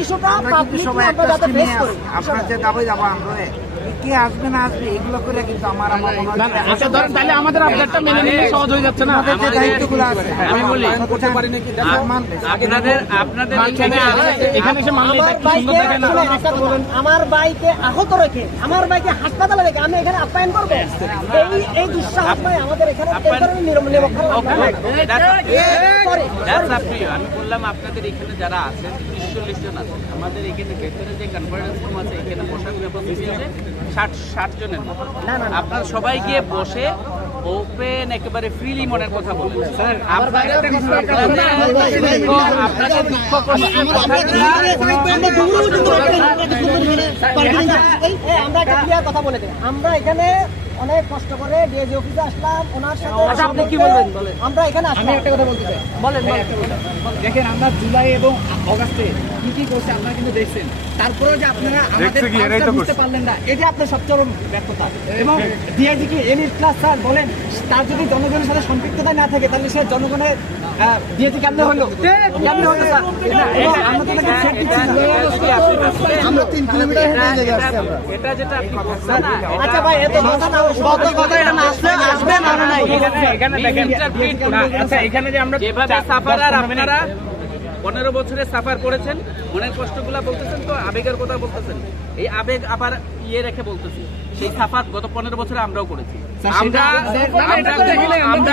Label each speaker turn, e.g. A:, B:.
A: ইস্যুটা
B: আমরা
A: যাতে করি।
B: আপনার যে দাবি যাব আমরা কে আসবে না আসবে এগুলো করে কিন্তু আমার আমার মনে
C: না, না, আচ্ছা ধরেন তাহলে আমাদের আপডেটটা মেনে নিলে সহজ হয়ে যাচ্ছে না?
B: আমাদের যে দায়িত্বগুলো আছে
D: আমি বলি,
B: করতে পারি নাকি
D: আপনাদের আপনাদের
C: এখানে এখানে এসে মানলে
A: আমার
C: সুন্দর
A: বাইকে আমার আহত রেখে আমার বাইকে হাসপাতালে রেখে আমি এখানে আপ্যায়ন করব? এই এই দুঃসাহস নয় আমাদের এখানে.
D: আমি বললাম আপনাদের এখানে যারা আছেন চল্লিশ জন আছেন আমাদের এখানে ভেতরে যে কনফারেন্স রুম আছে এখানে বসার আছে ষাট ষাট জনের আপনারা সবাই গিয়ে বসে ওপেন একেবারে ফ্রিলি মনের কথা বলেন আপনাদের দুঃখ
A: কথা বলে দিই আমরা এখানে অনেক কষ্ট করে ডিএজি অফিসে আসলাম ওনার সাথে
C: আচ্ছা, আপনি কি বলবেন?
A: আমরা এখানে আসলাম
C: একটা কথা বলতে চাই বলেন দেখেন আমরা জুলাই এবং অগাস্টে কি কি করছে আপনারা কিন্তু দেখছেন তারপরেও যে আপনারা আমাদের কাজটা বুঝতে পারলেন না এটা আপনার সবচেয়ে বড় ব্যর্থতা এবং ডিআইজি কি এলিট ক্লাস স্যার বলেন তার যদি জনগণের সাথে সম্পৃক্ততা না থাকে তাহলে সে জনগণের ডিআইজি কেমনে হলো কেমনে হলো স্যার আমরা তো তাকে threat দিচ্ছি
B: আমরা তিন কিলোমিটার হেঁটে জায়গায় আসছি আমরা
D: এটা যেটা আপনি বলছেন না
A: আচ্ছা ভাই এত কথা না কত কথা এটা না আসলে আসবে না না
C: এখানে দেখেন আচ্ছা এখানে যে আমরা
D: যেভাবে সাফার আর আপনারা পনেরো বছরে সাফার করেছেন মনের কষ্টগুলা বলতেছেন তো আবেগের কথা বলতেছেন। এই আবেগ আবার ইয়ে রেখে বলতেছি সেই সাফার গত পনেরো বছরে আমরাও করেছি। আমরা